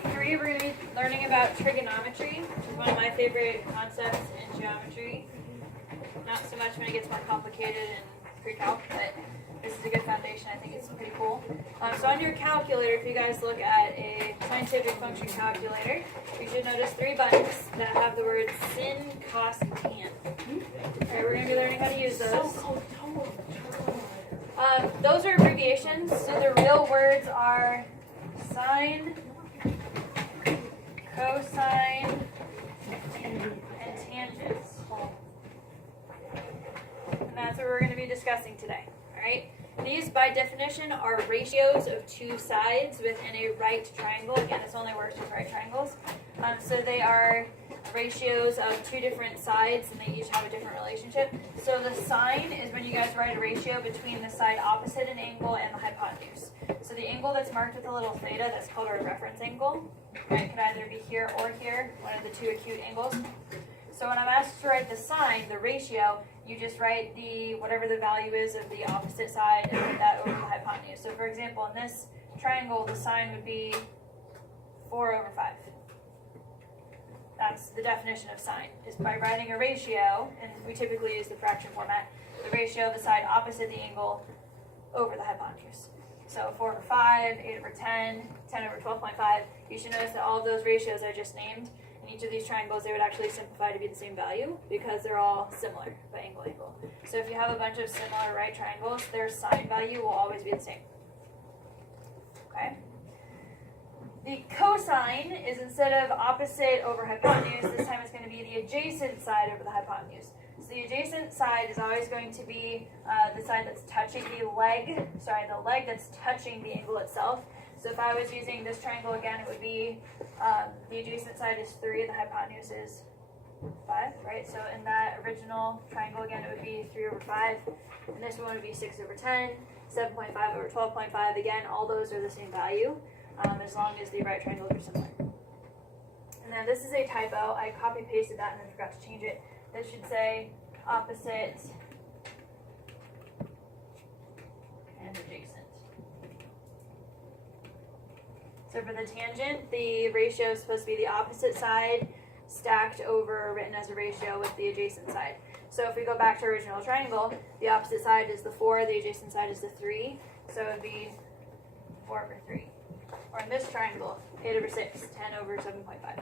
day 3, we're going to be learning about trigonometry, which is one of my favorite concepts in geometry. Not so much when it gets more complicated and pre-calc, but this is a good foundation. I think it's pretty cool. So on your calculator, if you guys look at a scientific function calculator, you should notice 3 buttons that have the words sin, cos, and tan. Alright, we're going to be learning how to use those. Those are abbreviations, so the real words are sine, cosine, and tangents. And that's what we're going to be discussing today. Alright? These, by definition, are ratios of 2 sides within a right triangle. Again, this only works with right triangles. So they are ratios of 2 different sides, and they each have a different relationship. So the sine is when you guys write a ratio between the side opposite an angle and the hypotenuse. So the angle that's marked with a little theta, that's called our reference angle. Right? It could either be here or here, one of the 2 acute angles. So when I'm asked to write the sine, the ratio, you just write the whatever the value is of the opposite side and put that over the hypotenuse. So for example, in this triangle, the sine would be 4/5. That's the definition of sine, is by writing a ratio, and we typically use the fraction format, the ratio of the side opposite the angle over the hypotenuse. So 4/5, 8/10, 10/12.5. You should notice that all of those ratios I just named, in each of these triangles, they would actually simplify to be the same value because they're all similar by angle. So if you have a bunch of similar right triangles, their sine value will always be the same. Okay? The cosine is, instead of opposite over hypotenuse, this time it's going to be the adjacent side over the hypotenuse. So the adjacent side is always going to be the side that's touching the leg that's touching the angle itself. So if I was using this triangle again, it would be the adjacent side is 3 and the hypotenuse is 5, right? So in that original triangle again, it would be 3/5, and this one would be 6/10, 7.5/12.5. Again, all those are the same value. As long as the right triangles are similar. And then this is a typo. I copy pasted that and then forgot to change it. This should say opposite and adjacent. So for the tangent, the ratio is supposed to be the opposite side stacked over, written as a ratio with the adjacent side. So if we go back to our original triangle, the opposite side is the 4, the adjacent side is the 3. So it would be 4/3. Or in this triangle, 8/6, 10/7.5.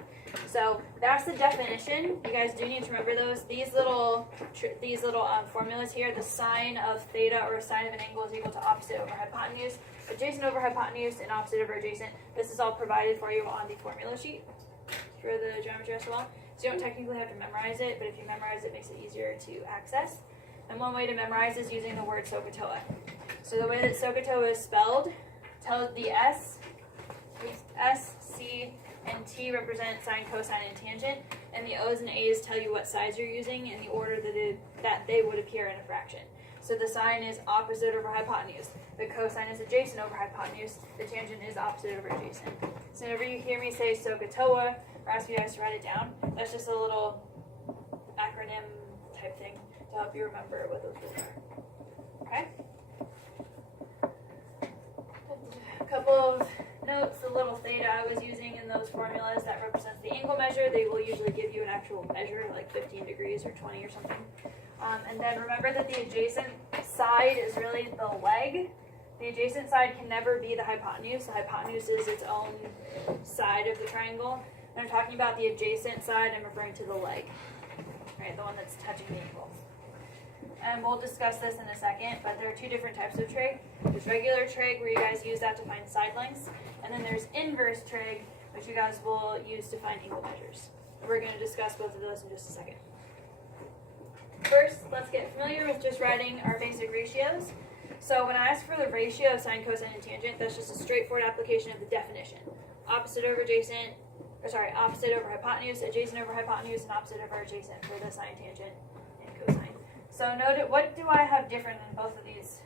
So that's the definition. You guys do need to remember those. These little formulas here, the sine of theta or sine of an angle is equal to opposite over hypotenuse, adjacent over hypotenuse, and opposite over adjacent. This is all provided for you on the formula sheet for the geometry SOL. So you don't technically have to memorize it, but if you memorize it, it makes it easier to access. And one way to memorize is using the word SOHCAHTOA. So the way that SOHCAHTOA is spelled, tell the S, C, and T represent sine, cosine, and tangent, and the O's and A's tell you what sides you're using in the order that they would appear in a fraction. So the sine is opposite over hypotenuse, the cosine is adjacent over hypotenuse, the tangent is opposite over adjacent. So whenever you hear me say SOHCAHTOA, or ask you guys to write it down, that's just a little acronym type thing to help you remember what those words are. Okay? A couple of notes, the little theta I was using in those formulas, that represents the angle measure. They will usually give you an actual measure, like 15 degrees or 20 or something. And then remember that the adjacent side is really the leg. The adjacent side can never be the hypotenuse. The hypotenuse is its own side of the triangle. When I'm talking about the adjacent side, I'm referring to the leg, right? The one that's touching the angle. And we'll discuss this in a second, but there are 2 different types of trig. There's regular trig, where you guys use that to find side lengths, and then there's inverse trig, which you guys will use to find angle measures. We're going to discuss both of those in just a second. First, let's get familiar with just writing our basic ratios. So when I ask for the ratio of sine, cosine, and tangent, that's just a straightforward application of the definition. Opposite over hypotenuse, adjacent over hypotenuse, and opposite over adjacent for the sine, tangent, and cosine. So note, what do I have different in both of these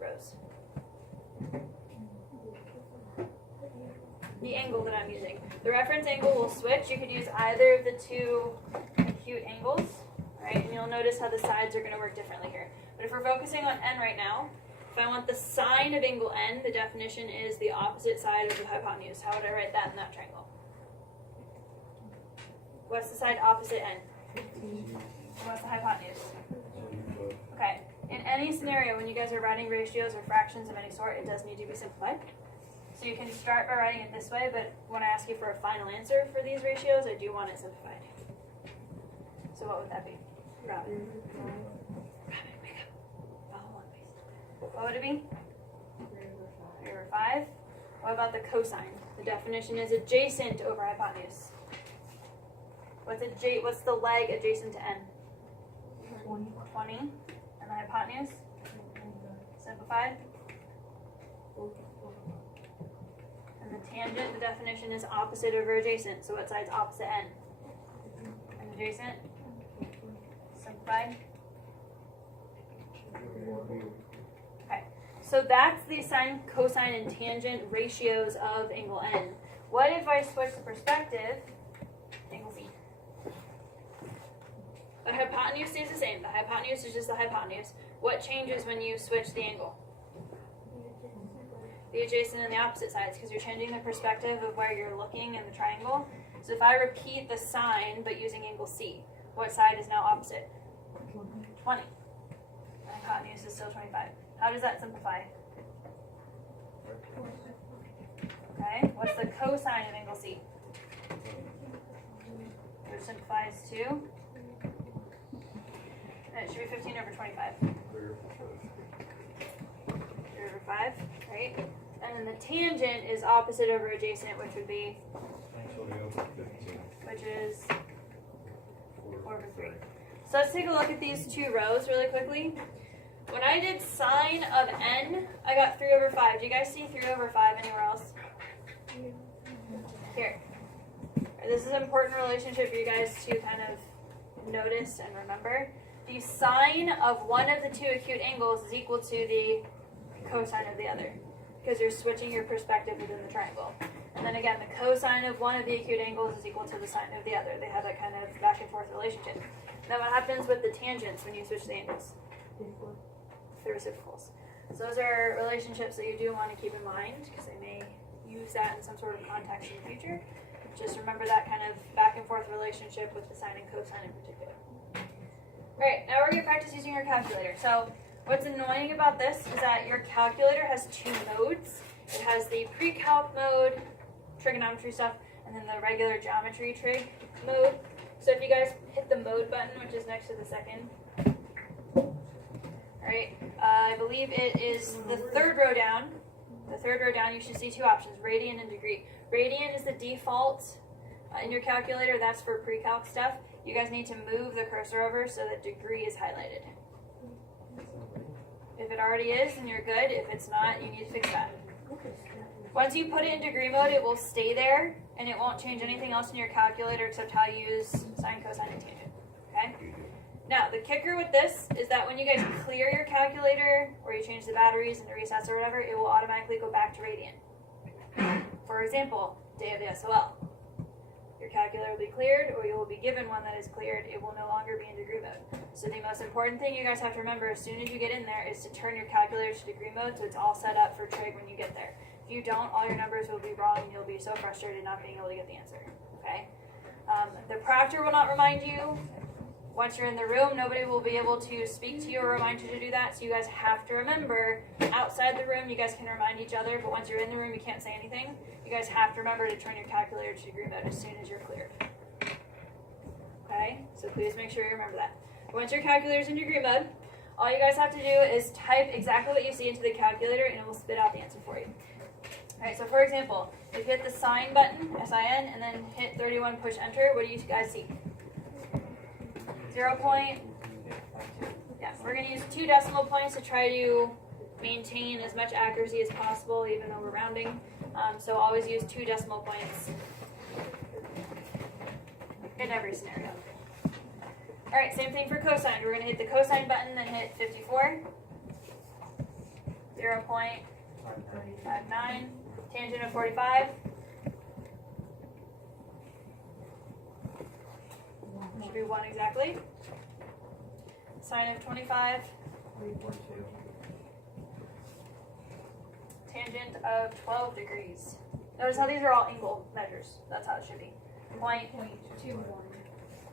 rows? The angle that I'm using. The reference angle will switch. You could use either of the 2 acute angles, right? And you'll notice how the sides are going to work differently here. But if we're focusing on n right now, If I want the sine of angle N, the definition is the opposite side of the hypotenuse. How would I write that in that triangle? What's the side opposite N? And what's the hypotenuse? Okay. In any scenario, when you guys are writing ratios or fractions of any sort, it does need to be simplified. So you can start by writing it this way, but when I ask you for a final answer for these ratios, I do want it simplified. So what would that be? Robin, wake up. Follow along, please. What would it be? 3/5. What about the cosine? The definition is adjacent over hypotenuse. What's the leg adjacent to N? 20. And the hypotenuse? Simplified. And the tangent, the definition is opposite over adjacent. So what side's opposite N? And adjacent? Simplified. Okay, so that's the sine, cosine, and tangent ratios of angle N. What if I switch the perspective? Angle B. The hypotenuse stays the same. The hypotenuse is just the hypotenuse. What changes when you switch the angle? The adjacent and the opposite sides, because you're changing the perspective of where you're looking in the triangle. So if I repeat the sine but using angle C, what side is now opposite? 20. The hypotenuse is still 25. How does that simplify? Okay, what's the cosine of angle C? Which simplifies to? It should be 15 over 25. 3/5, right? And then the tangent is opposite over adjacent, which would be? Which is 4/3. So let's take a look at these two rows really quickly. When I did sine of N, I got 3/5. Do you guys see 3/5 anywhere else? Here. This is an important relationship for you guys to kind of notice and remember. The sine of one of the two acute angles is equal to the cosine of the other, because you're switching your perspective within the triangle. And then again, the cosine of one of the acute angles is equal to the sine of the other. They have that kind of back and forth relationship. Then what happens with the tangents when you switch the angles? The reciprocals. So those are relationships that you do want to keep in mind, because they may use that in some sort of context in the future. Just remember that kind of back and forth relationship with the sine and cosine in particular. Alright, now we're going to practice using your calculator. So what's annoying about this is that your calculator has two modes. It has the pre-calc mode, trigonometry stuff, and then the regular geometry trig mode. So if you guys hit the mode button, which is next to the second. Alright, I believe it is the third row down. The third row down, you should see two options, radian and degree. Radian is the default in your calculator. That's for pre-calc stuff. You guys need to move the cursor over so that degree is highlighted. If it already is, then you're good. If it's not, you need to fix that. Once you put it in degree mode, it will stay there, and it won't change anything else in your calculator except how you use sine, cosine, and tangent. Okay? Now, the kicker with this is that when you guys clear your calculator, or you change the batteries and the resets or whatever, it will automatically go back to radian. For example, day of the SOL. Your calculator will be cleared, or you will be given one that is cleared. It will no longer be in degree mode. So the most important thing you guys have to remember as soon as you get in there is to turn your calculator to degree mode so it's all set up for trig when you get there. If you don't, all your numbers will be wrong and you'll be so frustrated not being able to get the answer. Okay? The proctor will not remind you. Once you're in the room, nobody will be able to speak to you or remind you to do that. So you guys have to remember, outside the room, you guys can remind each other, but once you're in the room, you can't say anything. You guys have to remember to turn your calculator to degree mode as soon as you're cleared. Okay? So please make sure you remember that. Once your calculator's in degree mode, all you guys have to do is type exactly what you see into the calculator and it will spit out the answer for you. Alright, so for example, if you hit the sine button, S-I-N, and then hit 31, push enter, what do you guys see? 0 point. Yeah, we're going to use 2 decimal points to try to maintain as much accuracy as possible, even though we're rounding. So always use 2 decimal points in every scenario. Alright, same thing for cosine. We're going to hit the cosine button, then hit 54. 0.59. Tangent of 45. Should be 1 exactly. Sine of 25. tangent of 12 degrees. Notice how these are all angle measures. That's how it should be. 0.21.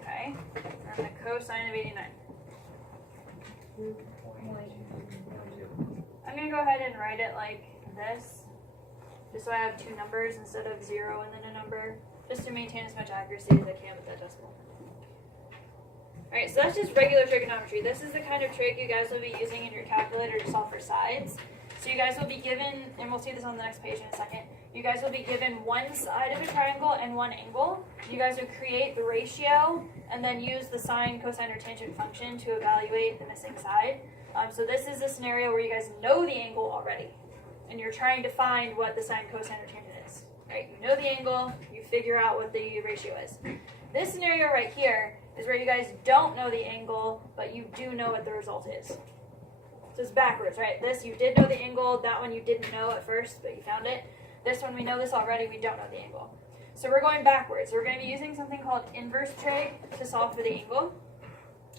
Okay. And the cosine of 89. I'm going to go ahead and write it like this, just so I have two numbers instead of 0 and then a number, just to maintain as much accuracy as I can with that decimal. Alright, so that's just regular trigonometry. This is the kind of trig you guys will be using in your calculator to solve for sides. So you guys will be given, and we'll see this on the next page in a second, you guys will be given one side of a triangle and one angle. You guys would create the ratio and then use the sine, cosine, or tangent function to evaluate the missing side. So this is a scenario where you guys know the angle already, and you're trying to find what the sine, cosine, or tangent is. Right? You know the angle, you figure out what the ratio is. This scenario right here is where you guys don't know the angle, but you do know what the result is. So it's backwards, right? This, you did know the angle. That one you didn't know at first, but you found it. This one, we know this already. We don't know the angle. So we're going backwards. We're going to be using something called inverse trig to solve for the angle.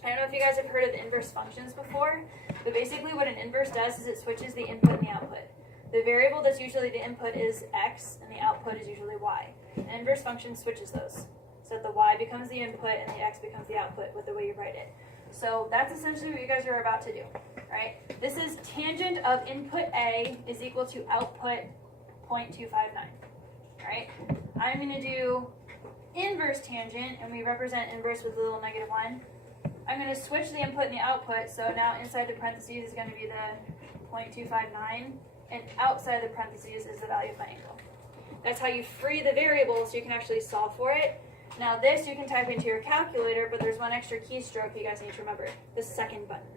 I don't know if you guys have heard of inverse functions before, but basically what an inverse does is it switches the input and the output. The variable that's usually the input is x, and the output is usually y. An inverse function switches those. So the y becomes the input and the x becomes the output with the way you write it. So that's essentially what you guys are about to do, right? This is tangent of input A is equal to output 0.259, right? I'm going to do inverse tangent, and we represent inverse with a little -1. I'm going to switch the input and the output, so now inside the parentheses is going to be the 0.259, and outside the parentheses is the value of my angle. That's how you free the variable so you can actually solve for it. Now this you can type into your calculator, but there's one extra keystroke you guys need to remember, the second button.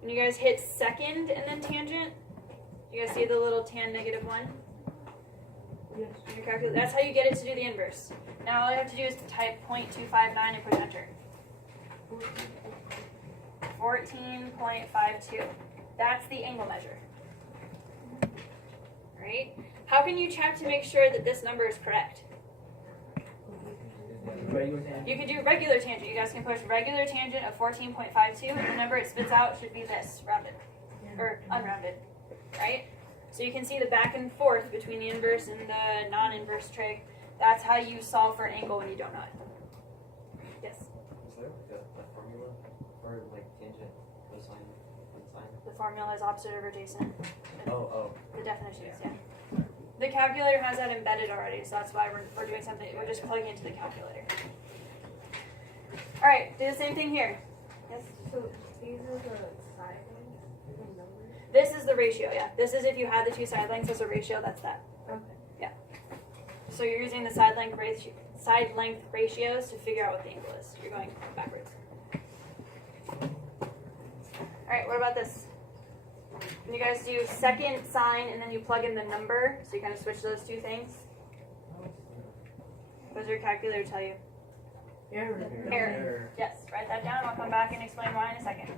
When you guys hit second and then tangent, you guys see the little tan -1? Yes. Your calculator, that's how you get it to do the inverse. Now all you have to do is type 0.259 and put enter. 14.52. That's the angle measure. Right? How can you check to make sure that this number is correct? You can do regular tangent. You guys can push regular tangent of 14.52, and the number it spits out should be this, rounded, or unrounded, right? So you can see the back and forth between the inverse and the non-inverse trig. That's how you solve for an angle when you don't know it. Yes? Is there like a formula for like tangent, cosine, and sine? The formula is opposite over adjacent. Oh. The definition is, yeah. The calculator has that embedded already, so that's why we're doing something. We're just plugging into the calculator. All right, do the same thing here. Yes? So these are the side lengths, the numbers? This is the ratio, yeah. This is if you had the two side lengths as a ratio, that's that. Okay. Yeah. So you're using the side length ratios to figure out what the angle is. You're going backwards. All right, what about this? When you guys do second sine and then you plug in the number, so you kind of switch those two things. What does your calculator tell you? Error. Yes, write that down. I'll come back and explain why in a second.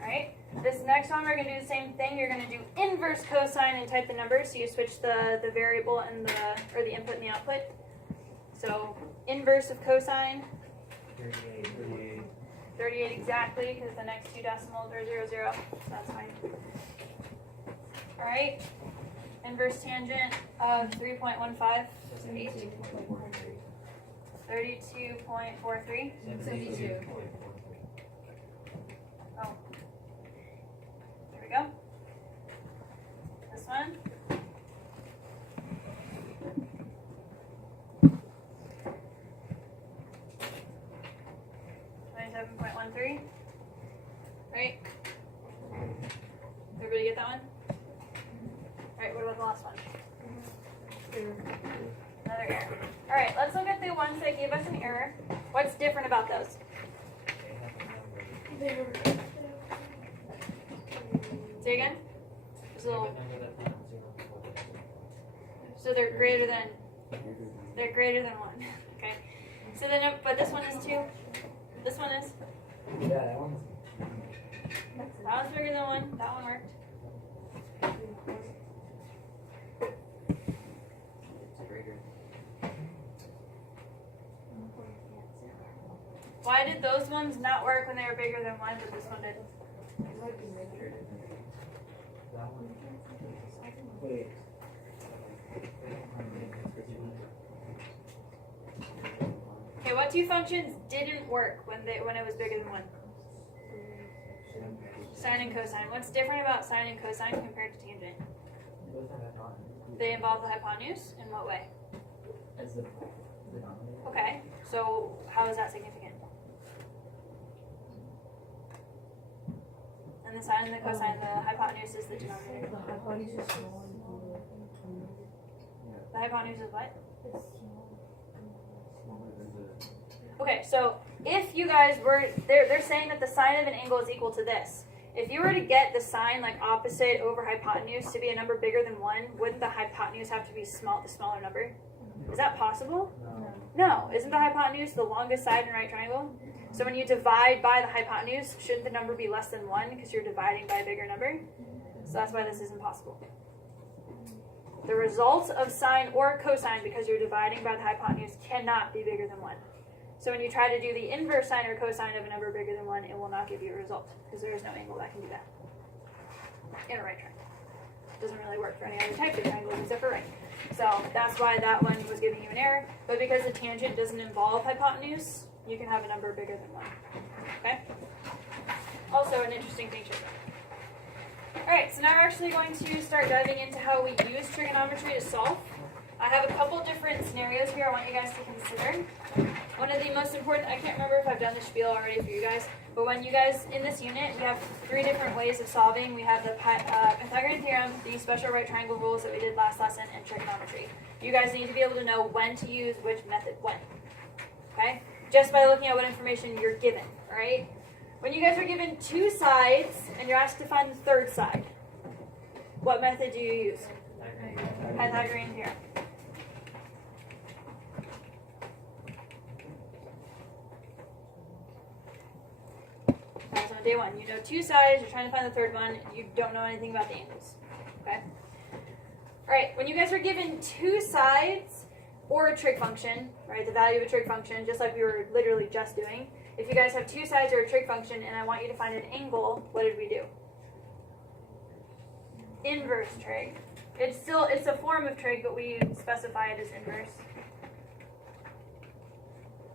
Alright, this next one we're going to do the same thing. You're going to do inverse cosine and type the numbers, so you switch the variable and the input and the output. So inverse of cosine. 38 exactly, because the next two decimals are 0, 0, so that's fine. Alright, inverse tangent of 3.15, 32.43. 72. Oh, there we go. This one. .13, right? Everybody get that one? Alright, what about the last one? Another error. Alright, let's look at the ones that gave us an error. What's different about those? Say again? Just a little. So they're greater than 1. Okay. So then, but this one is 2. This one is. Yeah, that one's. That one's bigger than 1. That one worked. It's greater. Why did those ones not work when they were bigger than 1, but this one did? That one. Wait. Okay, what two functions didn't work when it was bigger than 1? Sine and cosine. What's different about sine and cosine compared to tangent? They involve the hypotenuse. In what way? As the denominator. Okay, so how is that significant? And the sine and the cosine, the hypotenuse is the denominator. The hypotenuse is small. The hypotenuse is what? Smaller than the. Okay, so if you guys were, they're saying that the sine of an angle is equal to this. If you were to get the sine like opposite over hypotenuse to be a number bigger than 1, wouldn't the hypotenuse have to be the smaller number? Is that possible? No. Isn't the hypotenuse the longest side in a right triangle? So when you divide by the hypotenuse, shouldn't the number be less than 1 because you're dividing by a bigger number? So that's why this isn't possible. The result of sine or cosine, because you're dividing by the hypotenuse, cannot be bigger than 1. So when you try to do the inverse sine or cosine of a number bigger than 1, it will not give you a result because there is no angle that can do that in a right triangle. It doesn't really work for any other type of triangle except for right. So that's why that one was giving you an error. But because the tangent doesn't involve hypotenuse, you can have a number bigger than 1. Okay? Also an interesting feature. Alright, so now we're actually going to start diving into how we use trigonometry to solve. I have a couple different scenarios here I want you guys to consider. One of the most important, I can't remember if I've done the spiel already for you guys, but when you guys, in this unit, we have 3 different ways of solving. We have the Pythagorean theorem, the special right triangle rules that we did last lesson, and trigonometry. You guys need to be able to know when to use which method when. Okay? Just by looking at what information you're given, alright? When you guys are given 2 sides, and you're asked to find the third side, what method do you use? Pythagorean theorem. So on day 1, you know 2 sides, you're trying to find the third one, you don't know anything about the angles. Okay? Alright, when you guys are given 2 sides or a trig function, right, the value of a trig function, just like we were literally just doing, if you guys have 2 sides or a trig function and I want you to find an angle, what did we do? Inverse trig. It's a form of trig, but we specify it as inverse.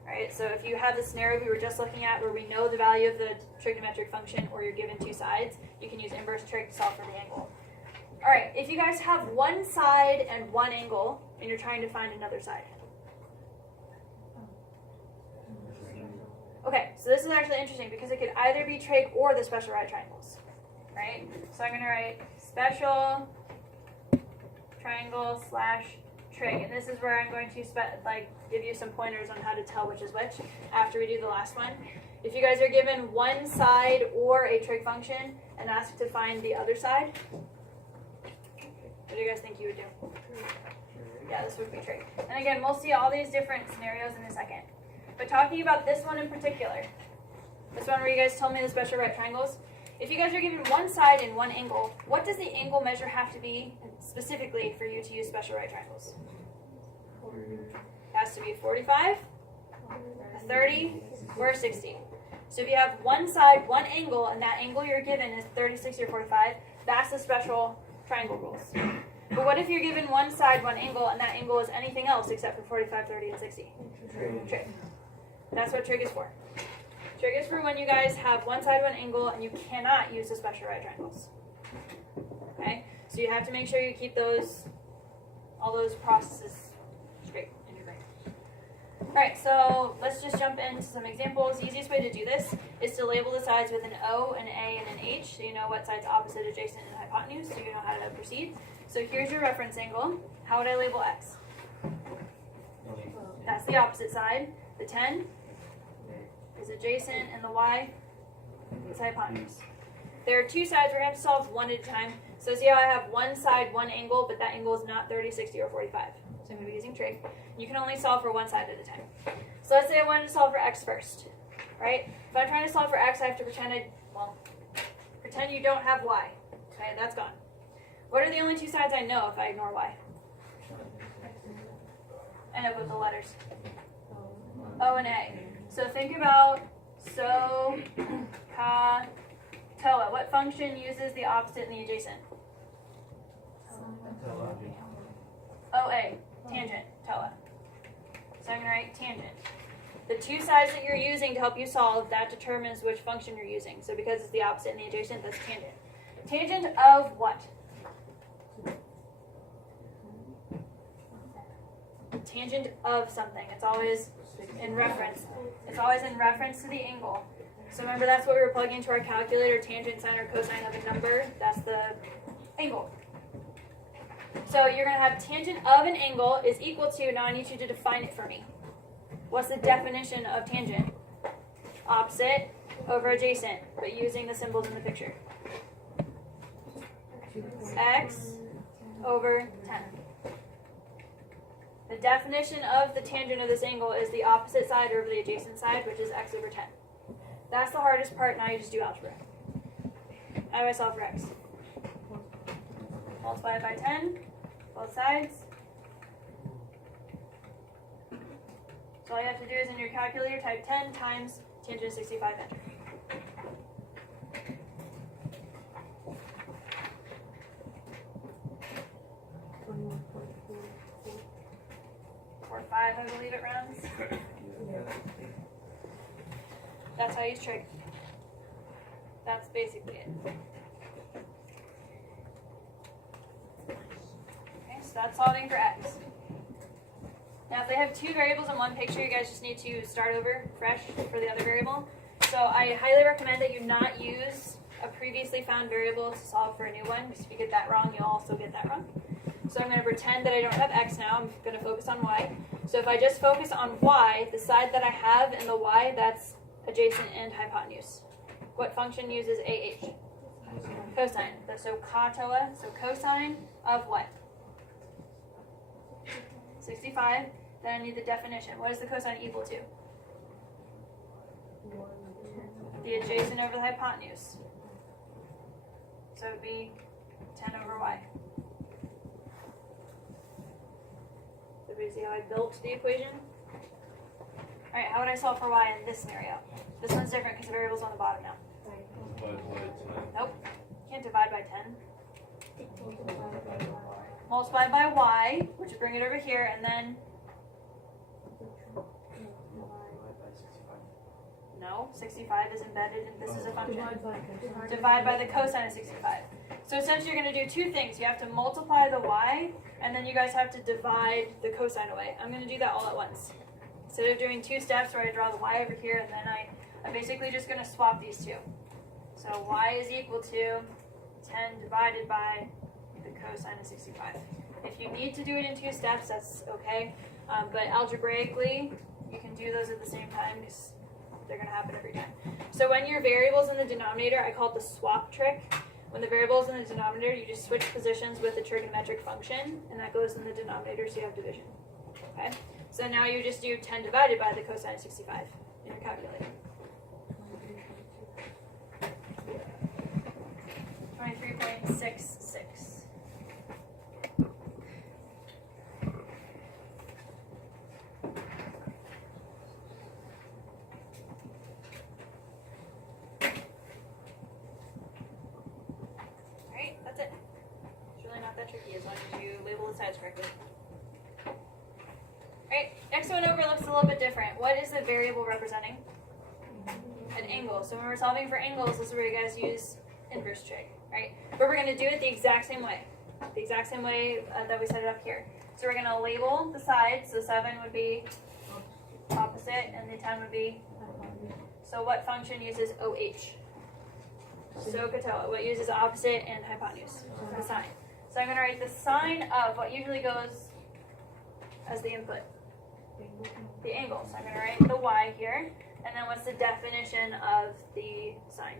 Right, so if you have the scenario we were just looking at where we know the value of the trigonometric function or you're given 2 sides, you can use inverse trig to solve for the angle. Alright, if you guys have 1 side and 1 angle and you're trying to find another side. Okay, so this is actually interesting because it could either be trig or the special right triangles. Right? So I'm going to write special triangle / trig, and this is where I'm going to give you some pointers on how to tell which is which after we do the last one. If you guys are given 1 side or a trig function and asked to find the other side, what do you guys think you would do? Yeah, this would be trig. And again, we'll see all these different scenarios in a second. But talking about this one in particular, this one where you guys told me the special right triangles, if you guys are given 1 side and 1 angle, what does the angle measure have to be specifically for you to use special right triangles? It has to be 45, a 30, or a 60. So if you have 1 side, 1 angle, and that angle you're given is 30, 60, or 45, that's the special triangle rules. But what if you're given 1 side, 1 angle, and that angle is anything else except for 45, 30, and 60? Trig. That's what trig is for. Trig is for when you guys have 1 side, 1 angle, and you cannot use the special right triangles. Okay? So you have to make sure you keep all those processes straight in your brain. Alright, so let's just jump into some examples. The easiest way to do this is to label the sides with an O, an A, and an H, so you know what side's opposite, adjacent, and hypotenuse, so you know how to proceed. So here's your reference angle. How would I label X? That's the opposite side. The 10 is adjacent, and the Y is hypotenuse. There are 2 sides. We're going to have to solve one at a time. So see how I have 1 side, 1 angle, but that angle is not 30, 60, or 45. So I'm going to be using trig. You can only solve for 1 side at a time. So let's say I wanted to solve for X first, right? If I'm trying to solve for X, I have to pretend you don't have Y. Okay, that's gone. What are the only 2 sides I know if I ignore Y? End up with the letters O and A. So think about so, ka, TOA. What function uses the opposite and the adjacent? OA, tangent, TOA. So I'm going to write tangent. The two sides that you're using to help you solve, that determines which function you're using. So because it's the opposite and the adjacent, that's tangent. Tangent of what? Tangent of something. It's always in reference. It's always in reference to the angle. So remember, that's what we were plugging into our calculator, tangent, sine, or cosine of a number. That's the angle. So you're going to have tangent of an angle is equal to, now I need you to define it for me. What's the definition of tangent? Opposite over adjacent, but using the symbols in the picture. X over 10. The definition of the tangent of this angle is the opposite side over the adjacent side, which is x over 10. That's the hardest part. Now you just do algebra. How do I solve for x? Multiply it by 10, both sides. So all you have to do is in your calculator type 10 times tangent of 65 enter. Or 5, I believe it rounds. That's how you use trig. That's basically it. Okay, so that's solving for x. Now, if they have two variables in one picture, you guys just need to start over fresh for the other variable. So I highly recommend that you not use a previously found variable to solve for a new one, because if you get that wrong, you'll also get that wrong. So I'm going to pretend that I don't have x now. I'm going to focus on y. So if I just focus on y, the side that I have in the y, that's adjacent and hypotenuse. What function uses AH? Cosine. So COTOA, so cosine of what? 65. Then I need the definition. What is the cosine equal to? The adjacent over the hypotenuse. So it would be 10 over y. Everybody see how I built the equation? Alright, how would I solve for y in this scenario? This one's different because the variable's on the bottom now. Nope. Can't divide by 10. Multiply by y, which would bring it over here, and then... No, 65 is embedded, and this is a function. Divide by the cosine of 65. So essentially you're going to do two things. You have to multiply the y, and then you guys have to divide the cosine away. I'm going to do that all at once. Instead of doing two steps where I draw the y over here, and then I'm basically just going to swap these two. So y is equal to 10 divided by the cosine of 65. If you need to do it in two steps, that's okay. But algebraically, you can do those at the same time because they're going to happen every time. So when your variable's in the denominator, I call it the swap trick. When the variable's in the denominator, you just switch positions with the trigonometric function, and that goes in the denominator, so you have division. Okay? So now you just do 10 divided by the cosine of 65 in your calculator. 23.66. Alright, that's it. It's really not that tricky as long as you label the sides correctly. Alright, next one over looks a little bit different. What is the variable representing? An angle. So when we're solving for angles, this is where you guys use inverse trig, right? But we're going to do it the exact same way. The exact same way that we set it up here. So we're going to label the sides. So 7 would be opposite, and the 10 would be... So what function uses OH? SOHCAHTOA. What uses opposite and hypotenuse? The sine. So I'm going to write the sine of what usually goes as the input. The angle. So I'm going to write the y here. And then what's the definition of the sine?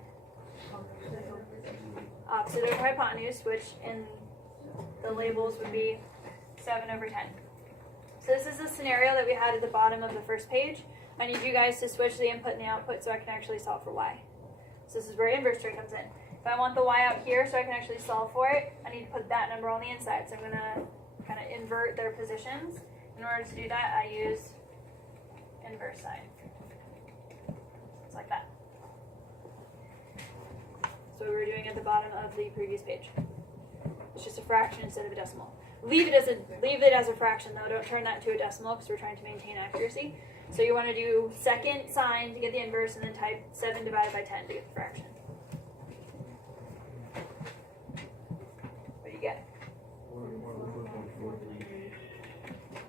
Opposite over hypotenuse, which in the labels would be 7 over 10. So this is the scenario that we had at the bottom of the first page. I need you guys to switch the input and the output so I can actually solve for y. So this is where inverse trig comes in. If I want the y out here so I can actually solve for it, I need to put that number on the inside. So I'm going to kind of invert their positions. In order to do that, I use inverse sine. It's like that. That's what we were doing at the bottom of the previous page. It's just a fraction instead of a decimal. Leave it as a fraction though. Don't turn that into a decimal because we're trying to maintain accuracy. So you want to do second sign to get the inverse, and then type 7 divided by 10 to get the fraction. What do you get?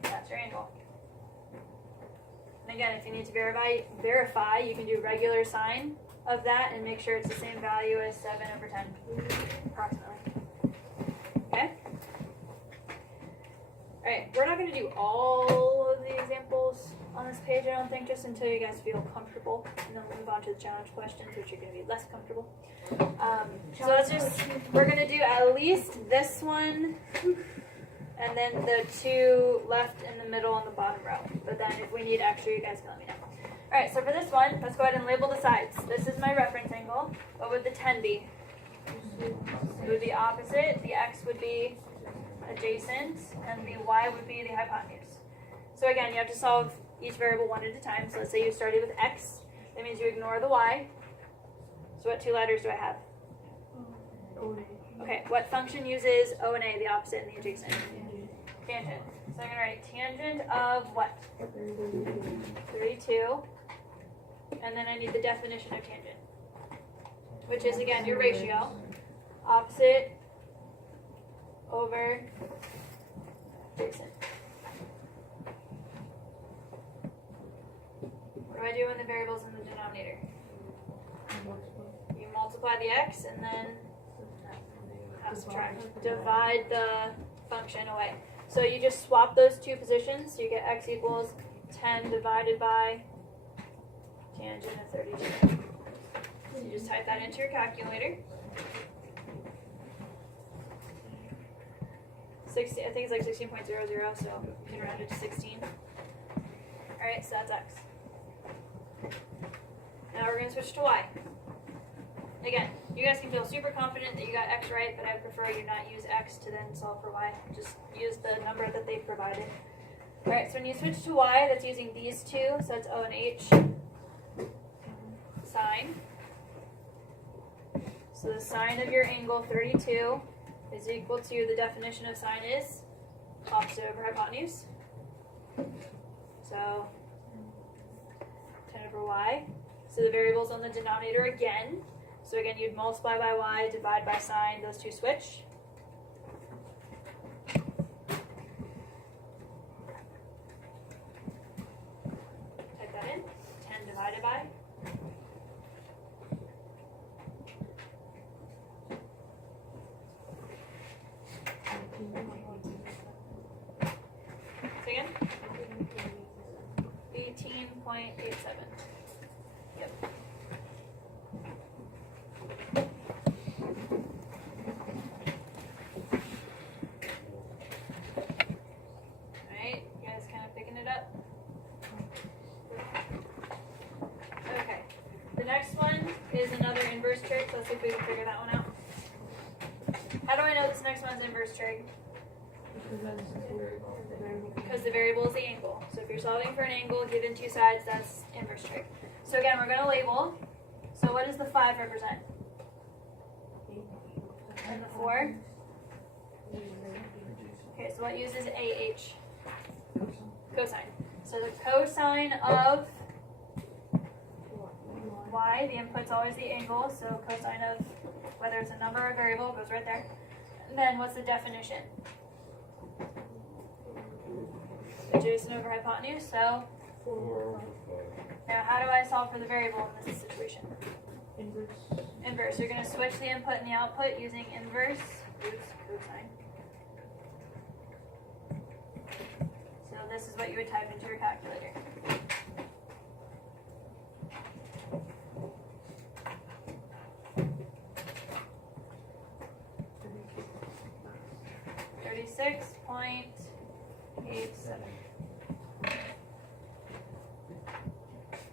That's your angle. And again, if you need to verify, you can do regular sign of that and make sure it's the same value as 7 over 10, approximately. Okay? Alright, we're not going to do all of the examples on this page, I don't think, just until you guys feel comfortable, and then we'll move on to the challenge questions, which are going to be less comfortable. We're going to do at least this one, and then the two left in the middle on the bottom row. But then if we need extra, you guys can let me know. Alright, so for this one, let's go ahead and label the sides. This is my reference angle. What would the 10 be? It would be opposite. The x would be adjacent, and the y would be the hypotenuse. So again, you have to solve each variable one at a time. So let's say you started with x. That means you ignore the y. So what two letters do I have? Okay, what function uses O and A, the opposite and the adjacent? Tangent. So I'm going to write tangent of what? 32. And then I need the definition of tangent, which is, again, your ratio. Opposite over adjacent. What do I do when the variable's in the denominator? You multiply the x and then subtract. Divide the function away. So you just swap those two positions. So you get x equals 10 divided by tangent of 32. So you just type that into your calculator. 60, I think it's like 16.00, so you can round it to 16. Alright, so that's x. Now we're going to switch to y. Again, you guys can feel super confident that you got x right, but I would prefer you not use x to then solve for y. Just use the number that they provided. Alright, so when you switch to y, that's using these two, so it's O and H sine. So the sine of your angle 32 is equal to, the definition of sine is opposite over hypotenuse. So 10 over y. So the variable's on the denominator again. So again, you'd multiply by y, divide by sine, those two switch. Type that in. 10 divided by. Say again? 18.87. Yep. Alright, you guys kind of picking it up? Okay. The next one is another inverse trig, so let's see if we can figure that one out. How do I know this next one's inverse trig? Because the variable is the angle. So if you're solving for an angle given two sides, that's inverse trig. So again, we're going to label. So what does the 5 represent? And the 4? Okay, so what uses AH? Cosine. So the cosine of y, the input's always the angle, so cosine of whether it's a number or a variable goes right there. And then what's the definition? Adjacent over hypotenuse, so 4 over 5. now how do I solve for the variable in this situation? Inverse. Inverse. You're going to switch the input and the output using inverse. Oops, cosine. So this is what you would type into your calculator. $36.87.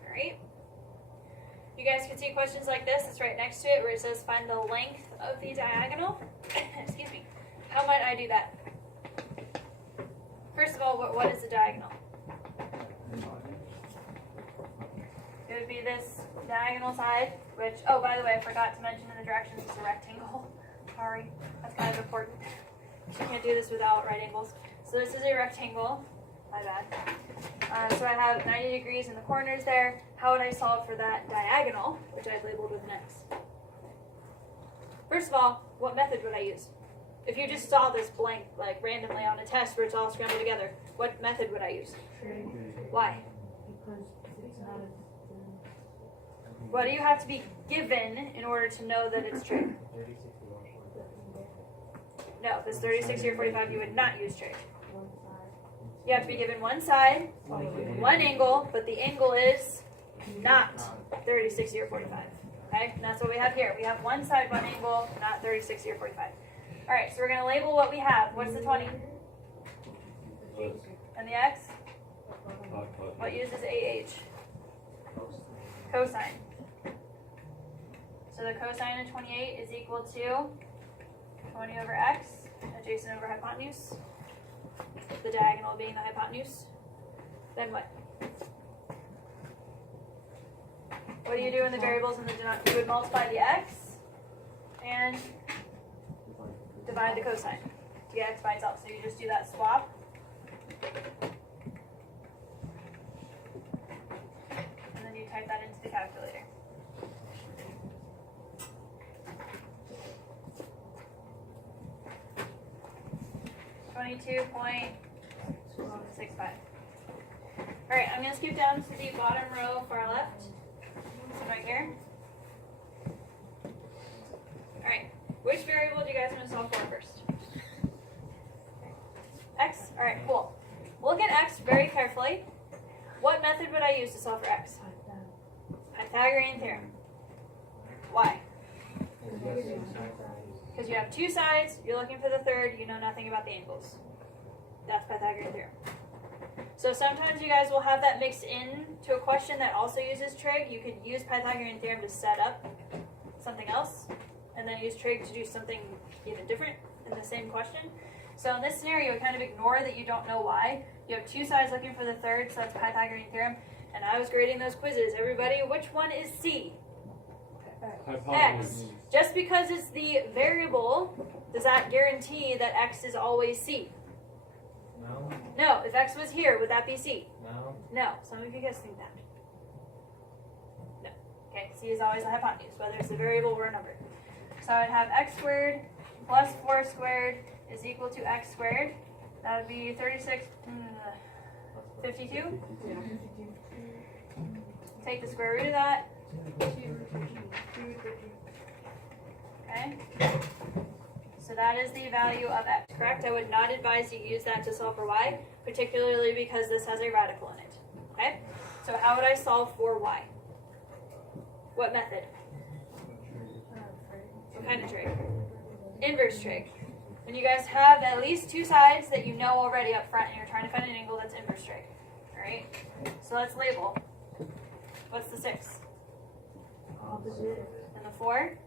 Alright. You guys can see questions like this. It's right next to it where it says find the length of the diagonal. Excuse me. How might I do that? First of all, what is the diagonal? It would be this diagonal side which, oh, by the way, I forgot to mention in the directions it's a rectangle. Sorry, that's kind of important. You can't do this without right angles. So this is a rectangle. My bad. So I have 90 degrees in the corners there. How would I solve for that diagonal, which I've labeled with an X? First of all, what method would I use? If you just saw this blank, like randomly on a test where it's all scrambled together, what method would I use? Why? Because it's not What do you have to be given in order to know that it's trig? No, this 30, 60, or 45, you would not use trig. one side. You have to be given one side, one angle, but the angle is not 30, 60, or 45. Okay, and that's what we have here. We have one side, one angle, not 30, 60, or 45. All right, so we're going to label what we have. What's the 20? And the X? What uses AH? Cosine. So the cosine of 28 is equal to 20 over X, adjacent over hypotenuse. The diagonal being the hypotenuse. Then what? What do you do in the variables in the denominator? You would multiply the X and divide the cosine to get X by itself. So you just do that swap. And then you type that into the calculator. .65. Alright, I'm going to skip down to the bottom row far left. So right here. Alright, which variable do you guys want to solve for first? X? Alright, cool. Look at X very carefully. What method would I use to solve for X? Pythagorean theorem. Why? Because you have two sides, you're looking for the third, you know nothing about the angles. That's Pythagorean theorem. So sometimes you guys will have that mixed in to a question that also uses trig. You could use Pythagorean theorem to set up something else, and then use trig to do something even different in the same question. So in this scenario, we kind of ignore that you don't know why. You have two sides looking for the third, so that's Pythagorean theorem. And I was grading those quizzes. Everybody, which one is C? X. Just because it's the variable, does that guarantee that X is always C? No. No. If X was here, would that be C? No. No. Some of you guys think that. No. Okay, C is always the hypotenuse, whether it's a variable or a number. So I'd have X squared plus 4 squared is equal to X squared. That would be 36, 52. Take the square root of that. Okay. So that is the value of X, correct? I would not advise you use that to solve for Y, particularly because this has a radical in it. Okay? So how would I solve for Y? What method? What kind of trig? Inverse trig. When you guys have at least two sides that you know already up front and you're trying to find an angle, that's inverse trig. Alright? So let's label. What's the 6? Opposite. And the 4?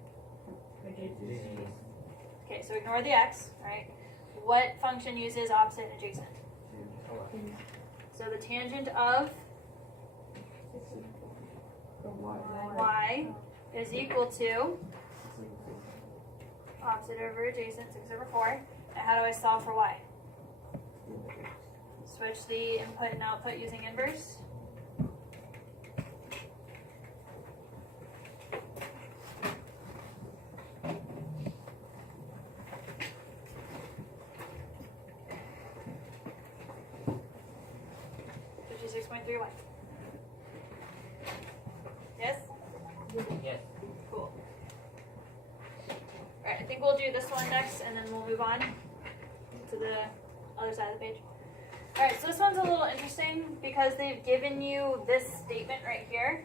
Okay, so ignore the X, right? What function uses opposite and adjacent? So the tangent of Y is equal to opposite over adjacent, 6 over 4. And how do I solve for Y? Switch the input and output using inverse. Y. Yes? Yes. Cool. Alright, I think we'll do this one next and then we'll move on to the other side of the page. Alright, so this one's a little interesting because they've given you this statement right here.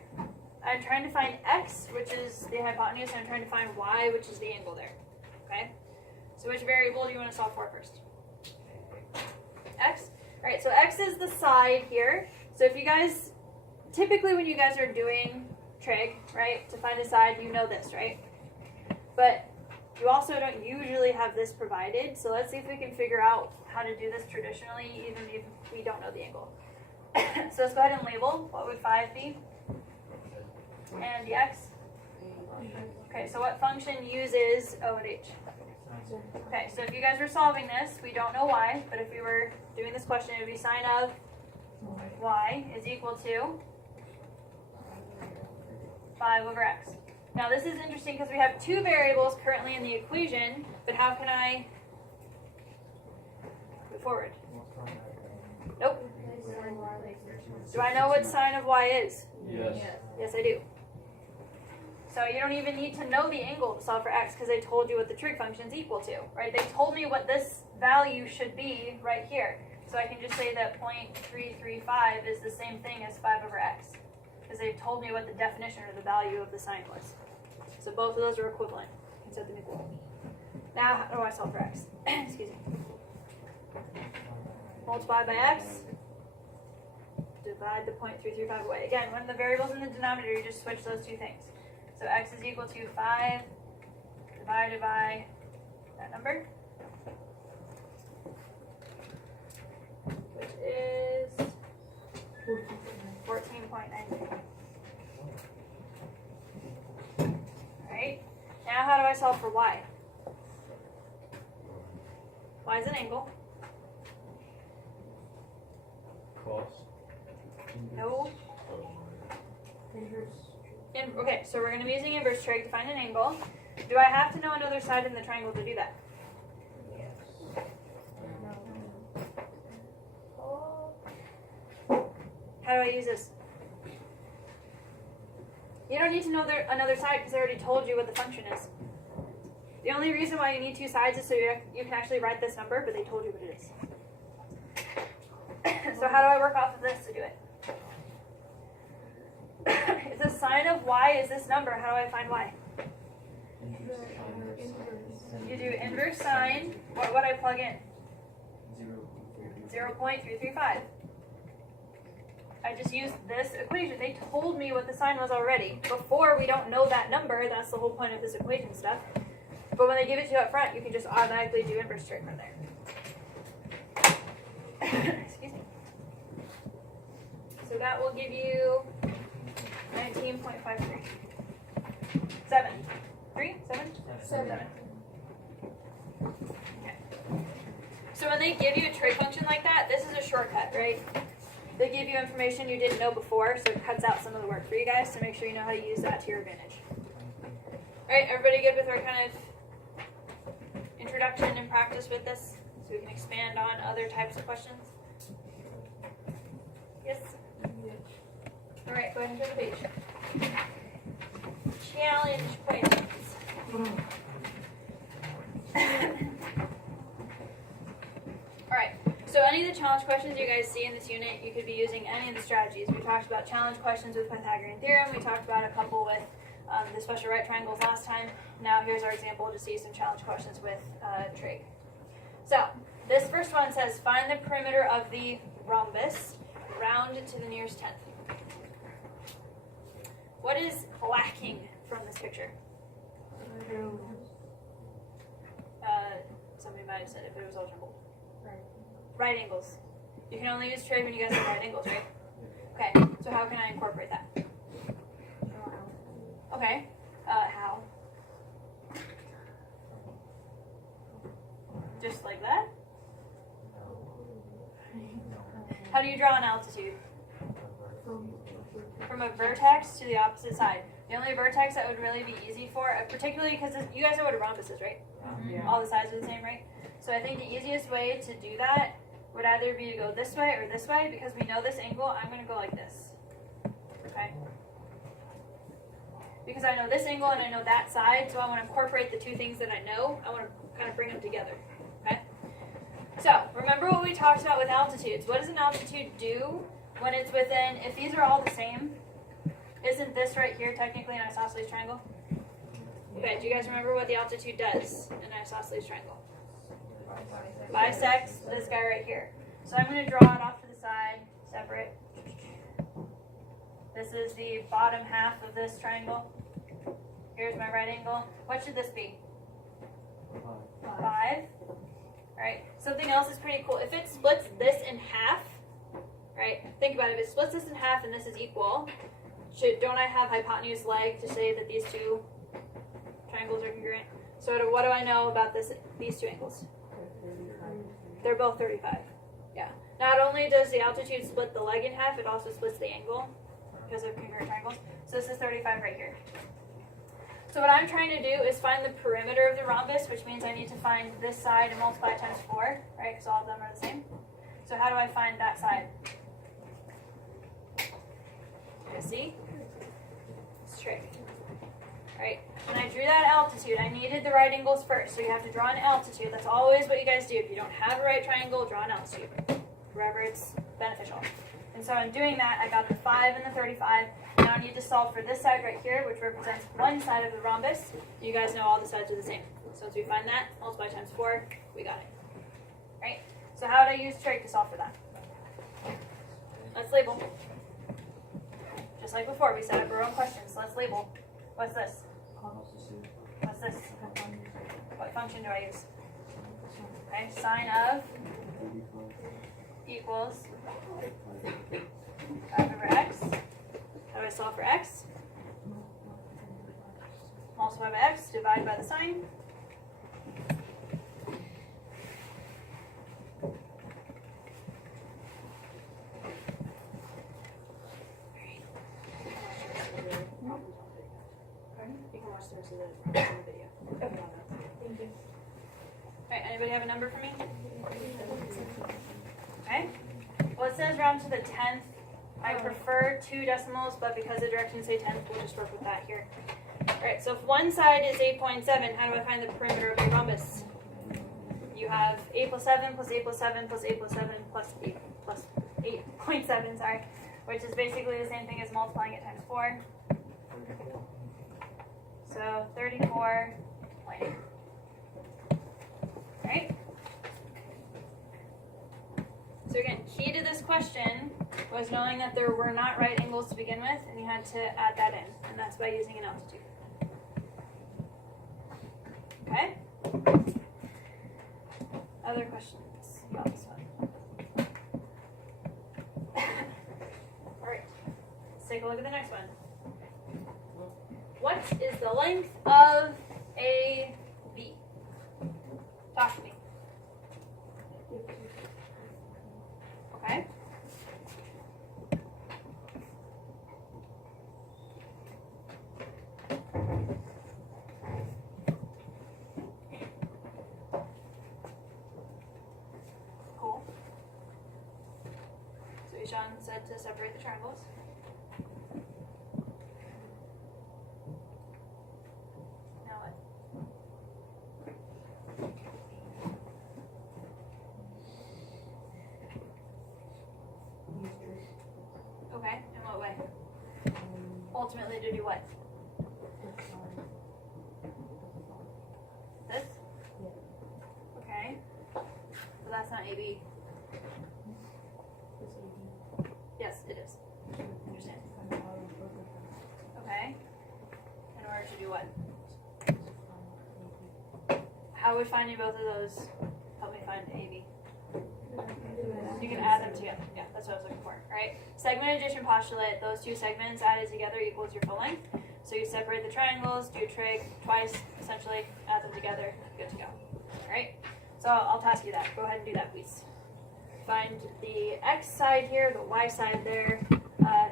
I'm trying to find X, which is the hypotenuse, and I'm trying to find Y, which is the angle there. Okay? So which variable do you want to solve for first? X? Alright, so X is the side here. So if you guys, typically when you guys are doing trig, right, to find a side, you know this, right? But you also don't usually have this provided, so let's see if we can figure out how to do this traditionally, even if we don't know the angle. So let's go ahead and label. What would 5 be? And the X? Okay, so what function uses O and H? Okay, so if you guys were solving this, we don't know why, but if we were doing this question, it would be sine of y is equal to 5 over x. Now this is interesting because we have two variables currently in the equation, but how can I move forward? Nope. Do I know what sine of y is? Yes. Yes, I do. So you don't even need to know the angle to solve for x because they told you what the trig function is equal to, right? They told me what this value should be right here. So I can just say that 0.335 is the same thing as 5 over x because they told me what the definition or the value of the sine was. So both of those are equivalent. I can set them equal. Now, how do I solve for x? Excuse me. Multiply by x. Divide the 0.335 away. Again, when the variable's in the denominator, you just switch those two things. So x is equal to 5 divided by that number, which is 14.93. Alright, now how do I solve for y? Y is an angle. Cos. No. Okay, so we're going to be using inverse trig to find an angle. Do I have to know another side in the triangle to do that? How do I use this? You don't need to know another side because I already told you what the function is. The only reason why you need two sides is so you can actually write this number, but they told you what it is. So how do I work off of this to do it? If the sine of y is this number, how do I find y? You do inverse sine. What would I plug in? 0.335. I just used this equation. They told me what the sine was already. Before, we don't know that number. That's the whole point of this equation stuff. But when they give it to you up front, you can just automatically do inverse trig from there. Excuse me. So that will give you 19.53. 7. 3? 7? 7. Okay. So when they give you a trig function like that, this is a shortcut, right? They give you information you didn't know before, so it cuts out some of the work for you guys to make sure you know how to use that to your advantage. Alright, everybody good with our kind of introduction and practice with this? So we can expand on other types of questions? Yes? Alright, go ahead and turn the page. Challenge questions. Alright, so any of the challenge questions you guys see in this unit, you could be using any of the strategies. We talked about challenge questions with Pythagorean theorem. We talked about a couple with the special right triangles last time. Now here's our example to see some challenge questions with trig. So, this first one says, find the perimeter of the rhombus, round to the nearest tenth. What is lacking from this picture? Somebody might have said it, but it was all jumbled. Right angles. You can only use trig when you guys have right angles, right? Okay, so how can I incorporate that? Okay, how? Just like that? How do you draw an altitude? From a vertex to the opposite side. The only vertex that would really be easy for, particularly because you guys know what a rhombus is, right? Yeah. All the sides are the same, right? So I think the easiest way to do that would either be to go this way or this way. Because we know this angle, I'm going to go like this. Okay? Because I know this angle and I know that side, so I want to incorporate the two things that I know. I want to kind of bring them together. Okay? So, remember what we talked about with altitudes. What does an altitude do when it's within, if these are all the same, isn't this right here technically an isosceles triangle? Okay, do you guys remember what the altitude does in an isosceles triangle? Bisects this guy right here. So I'm going to draw it off to the side, separate. This is the bottom half of this triangle. Here's my right angle. What should this be? 5. Alright, something else is pretty cool. If it splits this in half, right, think about it. If it splits this in half and this is equal, don't I have hypotenuse leg to say that these two triangles are congruent. So what do I know about these two angles? They're both 35. Yeah. Not only does the altitude split the leg in half, it also splits the angle because of congruent triangles. So this is 35 right here. So what I'm trying to do is find the perimeter of the rhombus, which means I need to find this side and multiply it times 4, right? Because all of them are the same. So how do I find that side? You see? It's trick. Right? When I drew that altitude, I needed the right angles first. So you have to draw an altitude. That's always what you guys do. If you don't have a right triangle, draw an altitude. Wherever it's beneficial. And so in doing that, I got the 5 and the 35. Now I need to solve for this side right here, which represents one side of the rhombus. You guys know all the sides are the same. So once we find that, multiply times 4, we got it. Right? So how would I use trig to solve for that? Let's label. Just like before, we set up our own questions. So let's label. What's this? What's this? What function do I use? Okay, sine of equals 5 over x. How do I solve for x? Multiply by x, divide by the sine. You can watch the rest of the video. Okay. Thank you. Alright, anybody have a number for me? Okay. Well, it says round to the 10th. I prefer 2 decimals, but because the directions say 10th, we'll just work with that here. Alright, so if one side is 8.7, how do I find the perimeter of a rhombus? You have 8 plus 7 plus 8 plus 7 plus 8 plus 7 plus 8 plus 8.7, sorry, which is basically the same thing as multiplying it times 4. So 34.8. Right? So again, key to this question was knowing that there were not right angles to begin with, and you had to add that in, and that's by using an altitude. Okay? Other questions about this one? Alright, let's take a look at the next one. What is the length of a V? Talk to me. Okay? Cool. So Ishan said to separate the triangles. Now what? Okay, in what way? Ultimately to do what? This? Okay. So that's not AB. Yes, it is. Understand. Okay. In order to do what? How would finding both of those help me find AB? You can add them together. Yeah, that's what I was looking for. Alright. Segment addition postulate, those two segments added together equals your full length. So you separate the triangles, do trig twice, essentially, add them together, good to go. Alright? So I'll task you that. Go ahead and do that, please. Find the x side here, the y side there,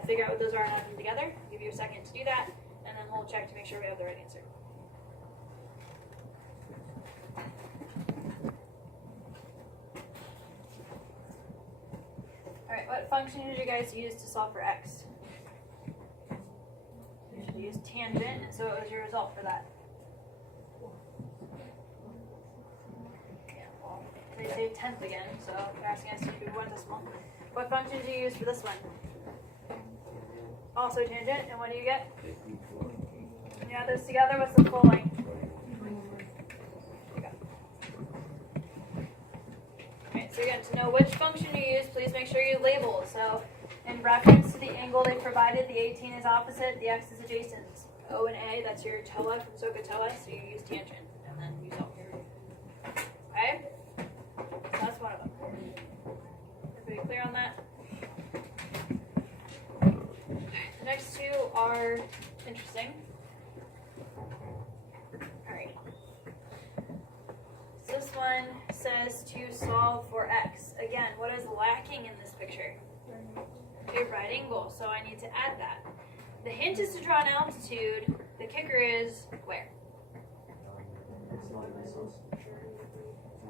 figure out what those are and add them together. I'll give you a second to do that, and then we'll check to make sure we have the right answer. Alright, what function did you guys use to solve for x? You should use tangent, so what was your result for that? Yeah, well, they say 10th again, so they're asking us to do 1 decimal. What function did you use for this one? Also tangent, and what do you get? When you add those together, what's the full length? Alright, so again, to know which function you use, please make sure you label. So, in reference to the angle they provided, the 18 is opposite, the x is adjacent. O and A, that's your TOA from SOHCAHTOA, so you use tangent, and then you solve here. Okay? So that's one of them. Everybody clear on that? The next two are interesting. one says to solve for x. Again, what is lacking in this picture? A right angle, so I need to add that. The hint is to draw an altitude. The kicker is where? It's not a nice house.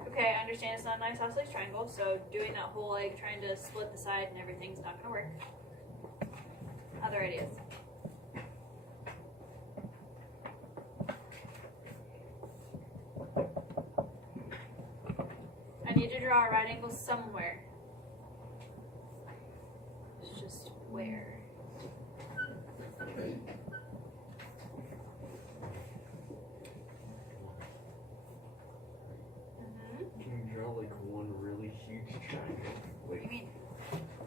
Okay, I understand it's not a nice isosceles triangle, so doing that whole like trying to split the side and everything's not gonna work. Other ideas? I need to draw a right angle somewhere. It's just where. Can you draw like one really huge triangle? What do you Like, mean?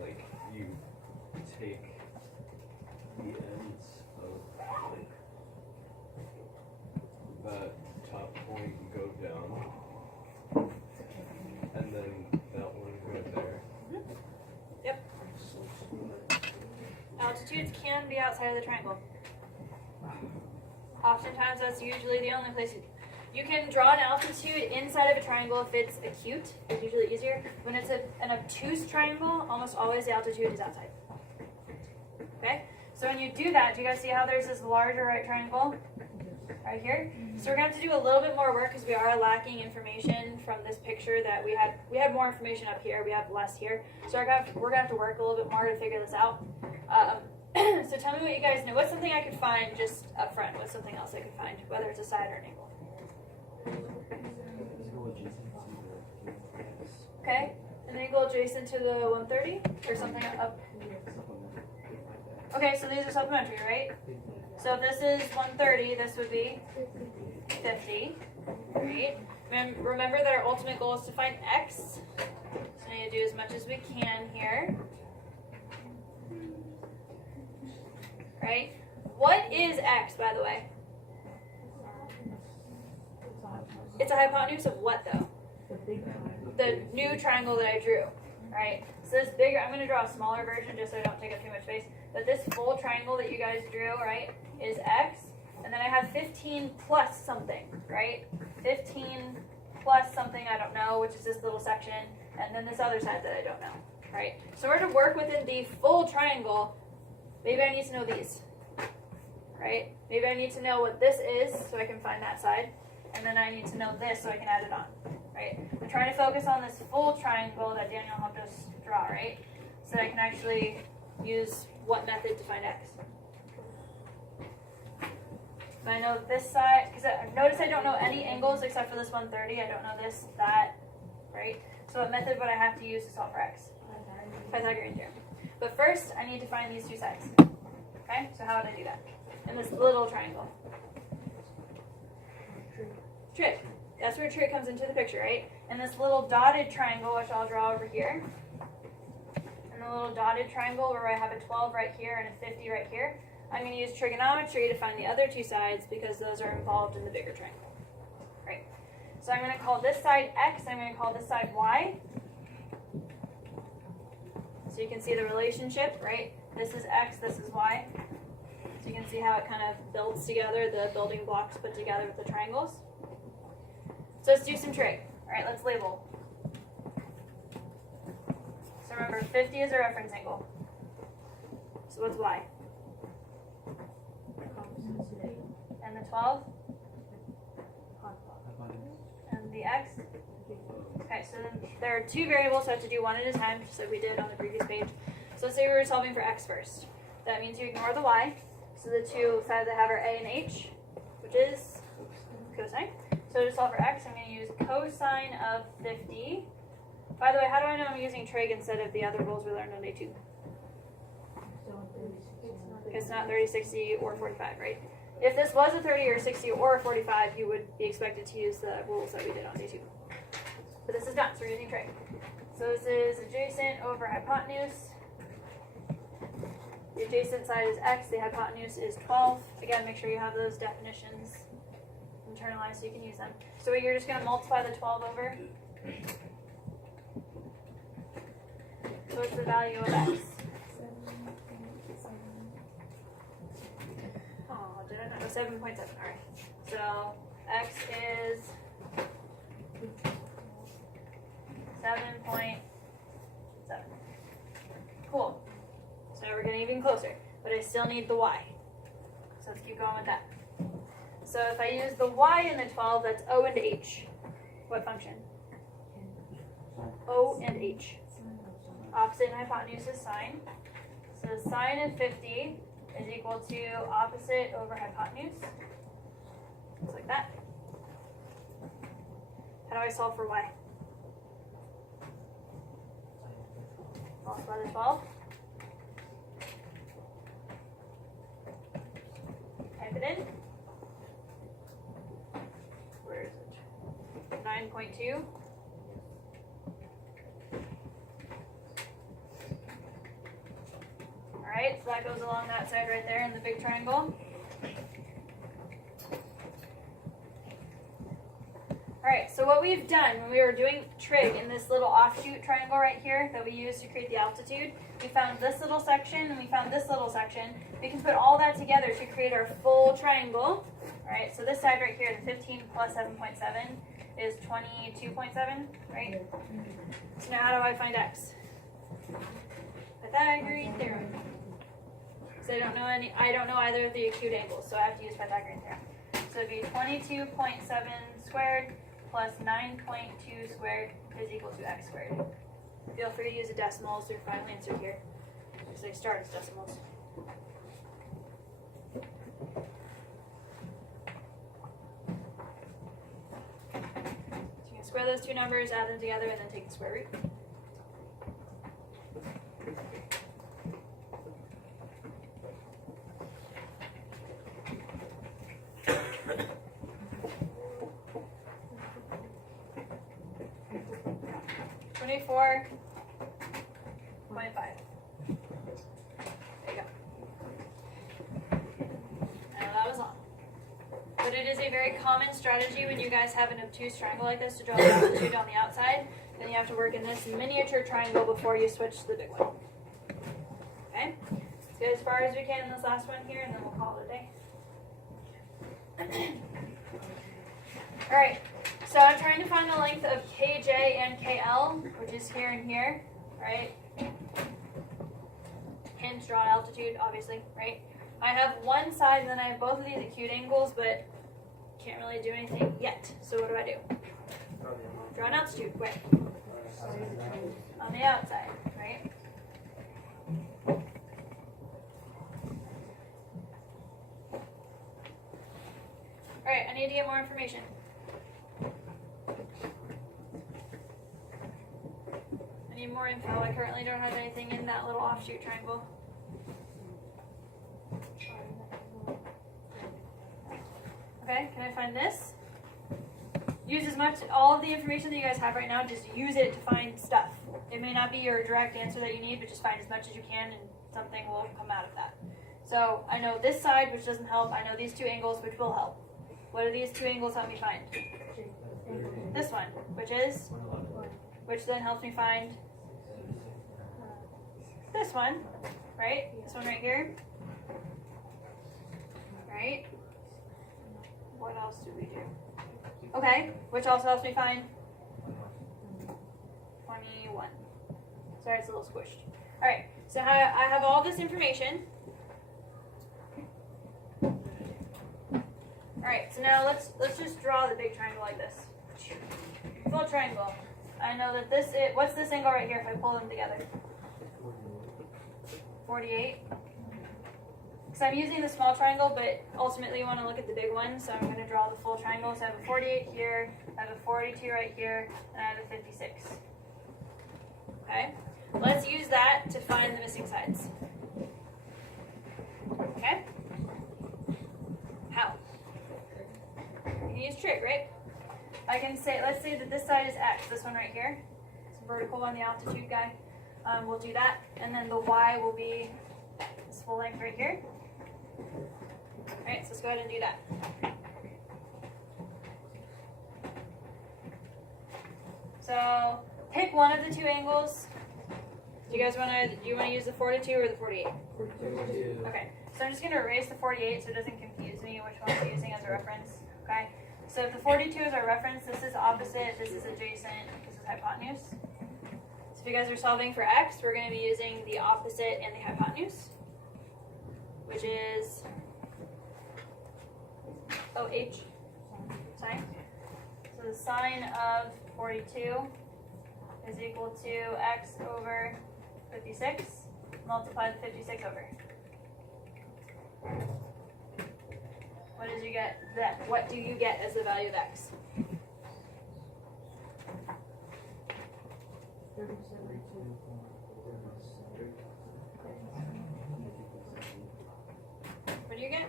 like you take the ends of like that top point and go down, and then that one right there. Yep. Altitudes can be outside of the triangle. Oftentimes that's usually the only place you can draw an altitude inside of a triangle if it's acute. It's usually easier. When it's an obtuse triangle, almost always the altitude is outside. Okay? So when you do that, do you guys see how there's this larger right triangle right here? So we're going to have to do a little bit more work because we are lacking information from this picture that we had. We had more information up here. We have less here. So we're going to have to work a little bit more to figure this out. So tell me what you guys know. What's something I could find just up front? What's something else I could find, whether it's a side or an angle? Let's go adjacent to the X. Okay, an angle adjacent to the 130 or something up. Supplement. Okay, so these are supplementary, right? So if this is 130, this would be 50. Right? Remember that our ultimate goal is to find x. So we need to do as much as we can here. Right? What is x, by the way? It's a hypotenuse of what, though? The new triangle that I drew, right? So this bigger, I'm going to draw a smaller version just so I don't take up too much space. But this full triangle that you guys drew, right, is x. And then I have 15 plus something, right? 15 plus something I don't know, which is this little section. And then this other side that I don't know, right? So in order to work within the full triangle, maybe I need to know these, right? Maybe I need to know what this is so I can find that side. And then I need to know this so I can add it on, right? I'm trying to focus on this full triangle that Daniel helped us draw, right? So that I can actually use what method to find x. So I know this side, because notice I don't know any angles except for this 130. I don't know this, that, right? So what method would I have to use to solve for x? Pythagorean theorem. But first, I need to find these two sides. Okay, so how would I do that? In this little triangle. Trig. That's where trig comes into the picture, right? And this little dotted triangle, which I'll draw over here. And the little dotted triangle where I have a 12 right here and a 50 right here. I'm going to use trigonometry to find the other two sides because those are involved in the bigger triangle. Right? So I'm going to call this side x, I'm going to call this side y. So you can see the relationship, right? This is x, this is y. So you can see how it kind of builds together, the building blocks put together with the triangles. So let's do some trig. All right, let's label. So remember, 50 is a reference angle. So what's y? And the 12? And the x? Okay, so then there are two variables, so I have to do one at a time, just like we did on the previous page. So let's say we were solving for x first. That means you ignore the y. So the two sides that have are a and h, which is cosine. So to solve for x, I'm going to use cosine of 50. By the way, how do I know I'm using trig instead of the other rules we learned on day 2? Because it's not 30, 60, or 45, right? If this was a 30 or 60 or a 45, you would be expected to use the rules that we did on day 2. But this is not, so we're using trig. So this is adjacent over hypotenuse. The adjacent side is x, the hypotenuse is 12. Again, make sure you have those definitions internalized so you can use them. So you're just going to multiply the 12 over. So what's the value of x? Oh, did I not? Oh, 7.7. All right. So x is 7.7. Cool. So we're getting even closer, but I still need the y. So let's keep going with that. So if I use the y in the 12, that's O and H. What function? O and H. Opposite and hypotenuse is sine. So sine of 50 is equal to opposite over hypotenuse. Just like that. How do I solve for y? Multiply the 12. Type it in. Where is it? 9.2. Alright, so that goes along that side right there in the big triangle. Alright, so what we've done when we were doing trig in this little offshoot triangle right here that we used to create the altitude, we found this little section and we found this little section. We can put all that together to create our full triangle. Alright, so this side right here, the 15 plus 7.7 is 22.7, right? So now how do I find x? Pythagorean theorem. So I don't know either of the acute angles, so I have to use Pythagorean theorem. So it'd be 22.7 squared plus 9.2 squared is equal to x squared. Feel free to use a decimal as your final answer here, because they start as decimals. So you can square those two numbers, add them together, and then take the square root. .5. There you go. Now that was long. But it is a very common strategy when you guys have an obtuse triangle like this to draw the altitude on the outside. Then you have to work in this miniature triangle before you switch to the big one. Okay? Let's get as far as we can in this last one here, and then we'll call it a day. Alright, so I'm trying to find the length of KJ and KL, which is here and here, right? Hint, draw an altitude, obviously, right? I have one side and then I have both of these acute angles, but can't really do anything yet. So what do? Draw an altitude, where? On the outside, right? Alright, I need to get more information. I need more info. I currently don't have anything in that little offshoot triangle. Okay, can I find this? Use as much, all of the information that you guys have right now, just use it to find stuff. It may not be your direct answer that you need, but just find as much as you can and something will come out of that. So I know this side, which doesn't help. I know these two angles, which will help. What do these two angles help me find? This one, which is? Which then helps me find this one, right? This one right here. Right? What else do we do? Okay, which also helps me find 21. Sorry, it's a little squished. Alright, so I have all this information. Alright, so now let's just draw the big triangle like this. Full triangle. I know that this is, what's this angle right here if I pull them together? 48. Because I'm using the small triangle, but ultimately you want to look at the big one, so I'm going to draw the full triangle. So I have a 48 here, I have a 42 right here, and I have a 56. Okay? Let's use that to find the missing sides. Okay? How? You can use trig, right? I can say, let's say that this side is x, this one right here. It's vertical on the altitude guy. We'll do that, and then the y will be this full length right here. Alright, so let's go ahead and do that. So pick one of the two angles. Do you guys want to use the 42 or the 48? 42. Okay, so I'm just going to erase the 48 so it doesn't confuse me which one I'm using as a reference. Okay, so if the 42 is our reference, this is opposite, this is adjacent, this is hypotenuse. if you guys are solving for x, we're going to be using the opposite and the hypotenuse, which is OH. Sorry. So the sine of 42 is equal to x over 56, multiply the 56 over. What did you get? What do you get as the value of x? 37. What do you get?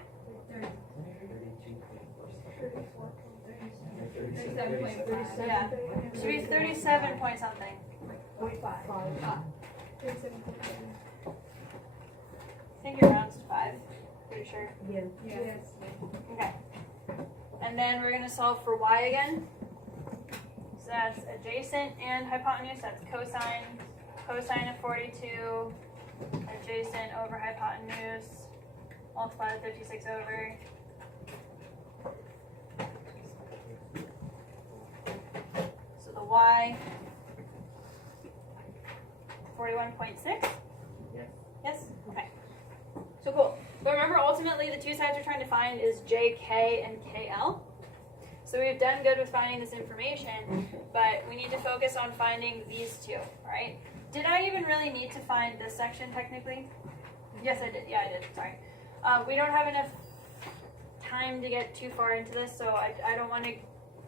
37.5. Yeah. It should be 37 point something. 0.5. Ah, 37.5. I think it rounds to 5. Pretty sure. Yeah. Yes. Okay. And then we're going to solve for y again. So that's adjacent and hypotenuse. That's cosine of 42, adjacent over hypotenuse, multiply the 56 over. So the y, 41.6? Yes. Yes? Okay. So cool. But remember, ultimately, the two sides we're trying to find is JK and KL. So we've done good with finding this information, but we need to focus on finding these two, right? Did I even really need to find this section technically? Yes, I did. Yeah, I did. Sorry. We don't have enough time to get too far into this, so I don't want to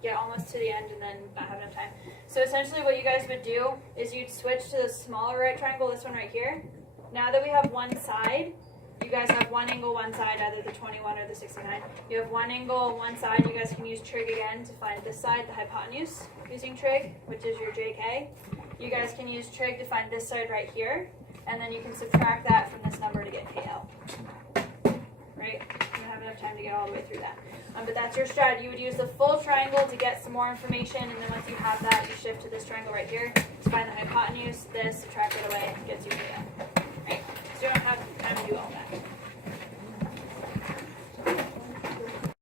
get almost to the end and then not have enough time. So essentially what you guys would do is you'd switch to the smaller right triangle, this one right here. Now that we have one side, you guys have one angle, one side, either the 21 or the 69. You have one angle, one side. You guys can use trig again to find this side, the hypotenuse, using trig, which is your JK. You guys can use trig to find this side right here, and then you can subtract that from this number to get KL. Right? You don't have enough time to get all the way through that. But that's your strategy. You would use the full triangle to get some more information, and then once you have that, you shift to this triangle right here to find the hypotenuse, this, subtract it away,